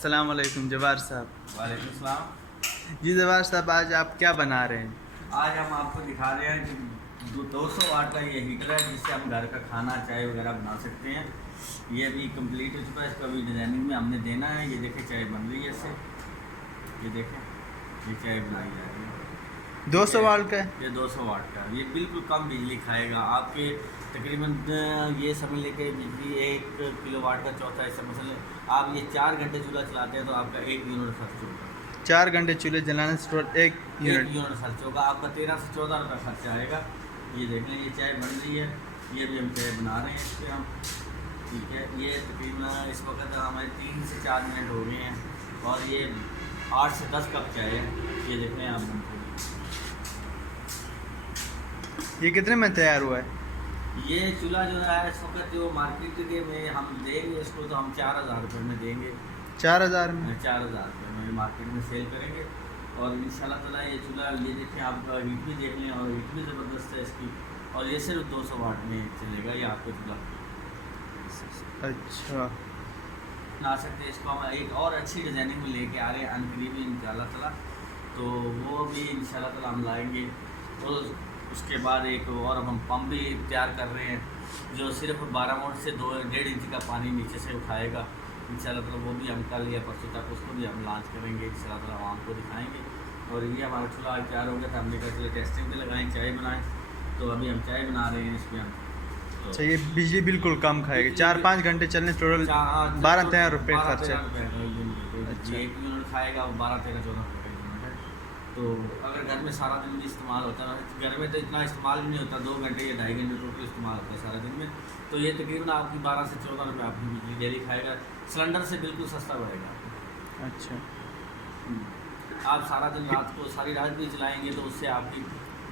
अस्सलाम वालेकुम जवार साहब। वालेकुम सलाम। जी जवार साहब, आज आप क्या बना रहे हैं? आज हम आपको दिखा रहे हैं कि 200 वाट का ये हीटर है जिससे हम घर का खाना चाय वगैरह बना सकते हैं। ये अभी कंप्लीट हो चुका है, इसका अभी डिज़ाइनिंग में हमने देना है। ये देखें चाय बन रही है इससे, ये देखें ये चाय बनाई जा रही है। 200 वाट का है? ये 200 वाट का, ये बिल्कुल कम बिजली खाएगा। आपके तकरीबन ये समझ लेके बिजली 1 किलोवाट का चौथा हिस्सा, मसलन आप ये 4 घंटे चूल्हा चलाते हैं तो आपका 1 यूनिट खर्च होगा। 4 घंटे चूल्हे जलाने से एक यूनिट खर्च होगा आपका 13 से 14 रुपये खर्च आएगा। ये देख लें ये चाय बन रही है, ये भी हम चाय बना रहे हैं इस पर हम, ठीक है। ये तकरीबन इस वक्त हमारे 3 से 4 मिनट हो गए हैं और ये 8 से 10 कप चाय है। ये देख लें आप बनते ये कितने में तैयार हुआ है? ये चूल्हा जो है इस वक्त जो मार्केट के में हम देंगे इसको तो हम 4000 रुपये में देंगे। 4000 में? 4000 रुपये में मार्केट में सेल करेंगे। और इंशाल्लाह ताला ये चूल्हा ये देखें आप हीट भी देख लें, और हीट भी ज़बरदस्त है इसकी। और ये सिर्फ 200 वाट में चलेगा ये आपको चूल्हा। अच्छा, ना सकते इसको हम एक और अच्छी डिज़ाइनिंग में लेके आ रहे हैं अनकरीबी इंशाल्लाह ताला, तो वो भी इंशाल्लाह ताला हम लाएंगे। और उसके बाद एक और हम पंप भी तैयार कर रहे हैं जो सिर्फ 12 वोल्ट से 2.5 इंच का पानी नीचे से उठाएगा इंशाल्लाह ताला। वो भी हम कल या परसों तक उसको भी हम लॉन्च करेंगे इंशाल्लाह ताला, आवाम को दिखाएंगे। और ये हमारा चूल्हा तैयार हो गया था, हमने कहा चलो टेस्टिंग पे लगाएं, चाय बनाएं। तो अभी हम चाय बना रहे हैं इसमें हम। तो अच्छा, ये बिजली बिल्कुल कम खाएगी। 4-5 घंटे चलने टोटल 12-13 रुपये खर्च है। अच्छा, 1 यूनिट खाएगा वो 12-13-14 रुपये का यूनिट है। तो अगर घर में सारा दिन भी इस्तेमाल होता है, घर में तो इतना इस्तेमाल भी नहीं होता, 2 घंटे या 2.5 घंटे टोटल इस्तेमाल होता है सारा दिन में, तो ये तकरीबन आपकी 12 से 14 रुपये आपकी बिजली डेली खाएगा। सिलेंडर से बिल्कुल सस्ता पड़ेगा। अच्छा, आप सारा दिन रात को सारी रात भी चलाएँगे तो उससे आपकी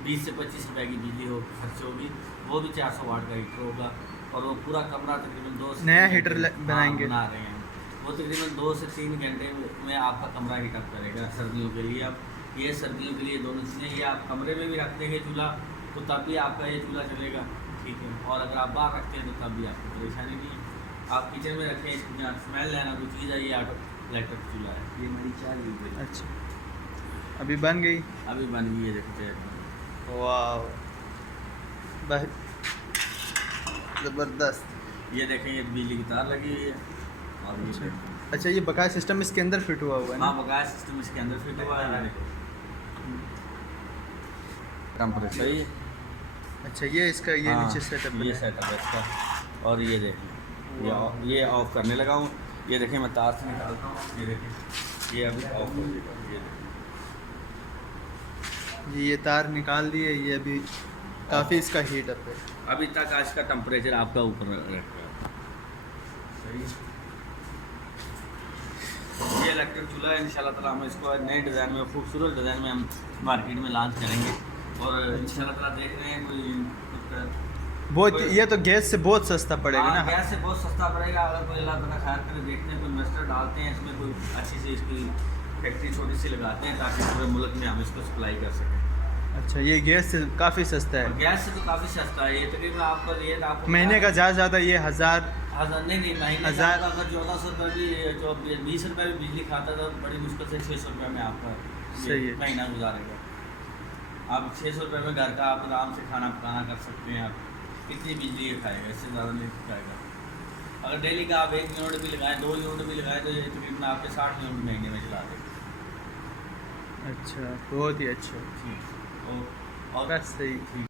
20 से 25 रुपये की बिजली हो खर्च होगी। वो भी 400 वाट का हीटर होगा और वो पूरा कमरा तकरीबन 2 से नया हीटर बनाएंगे? बना रहे हैं वो तकरीबन 2 से 3 घंटे में आपका कमरा हीटअप करेगा सर्दियों के लिए। अब ये सर्दियों के लिए दोनों चीज़ें, ये आप कमरे में भी रख देंगे चूल्हा तो तब भी आपका ये चूल्हा चलेगा, ठीक है। और अगर आप बाहर रखते हैं तो तब भी आपको परेशानी नहीं है। आप किचन में रखें, इसको जहाँ स्मेल लेना कोई चीज़ है, ये ऑटो इलेक्ट्रिक चूल्हा है। ये मेरी चाय। अच्छा, अभी बन गई? अभी बन गई है, देखो चाय। वाह, ज़बरदस्त। ये देखें ये बिजली की तार लगी हुई है और ये अच्छा, अच्छा, ये बकाया सिस्टम इसके अंदर फिट हुआ हुआ है ना? हाँ, बकाया सिस्टम इसके अंदर फिट हुआ है। टेम्परेचर सही है। अच्छा, ये इसका ये हाँ, नीचे सेटअप ये है। सेटअप है इसका। और ये देखें ये ऑफ करने लगा हूँ। ये देखें मैं तार से निकालता हूँ, ये देखें ये अभी ऑफ हो जाएगा। ये देखें ये तार निकाल दिए, ये अभी काफ़ी इसका हीट अप है। अभी तक आज का टेम्परेचर आपका ऊपर रखा है, सही है। ये इलेक्ट्रिक चूल्हा है, इंशाल्लाह ताला हम इसको नए डिज़ाइन में, खूबसूरत डिज़ाइन में हम मार्केट में लॉन्च करेंगे। और इंशाल्लाह ताला देख रहे हैं बहुत, ये तो गैस से बहुत सस्ता पड़ेगा ना? गैस से बहुत सस्ता पड़ेगा। अगर कोई अल्लाह ताला खैर करे, देखते हैं कोई इन्वेस्टर डालते हैं इसमें, कोई अच्छी सी इसकी फैक्ट्री छोटी सी लगाते हैं ताकि पूरे मुल्क में हम इसको सप्लाई कर सकें। अच्छा, ये गैस से काफ़ी सस्ता है? गैस से तो काफ़ी सस्ता है ये, तकरीबन आपका ये आपको महीने का ज़्यादा ये 1000 नहीं महीने 1000 अगर 1400 रुपये भी, जो 20 रुपये भी बिजली खाता था तो बड़ी मुश्किल से 600 रुपये में आपका सही है महीना गुजारेगा। आप 600 रुपये में घर का आप आराम से खाना पकाना कर सकते हैं। आप कितनी बिजली खाएगा, इससे ज़्यादा नहीं खाएगा। अगर डेली का आप 1 यूनिट भी लगाएं, 2 यूनिट भी लगाएं तो ये तकरीबन आपके 60 यूनिट महीने में चला देगा। अच्छा, बहुत ही अच्छा। ठीक, और बस सही। ठीक।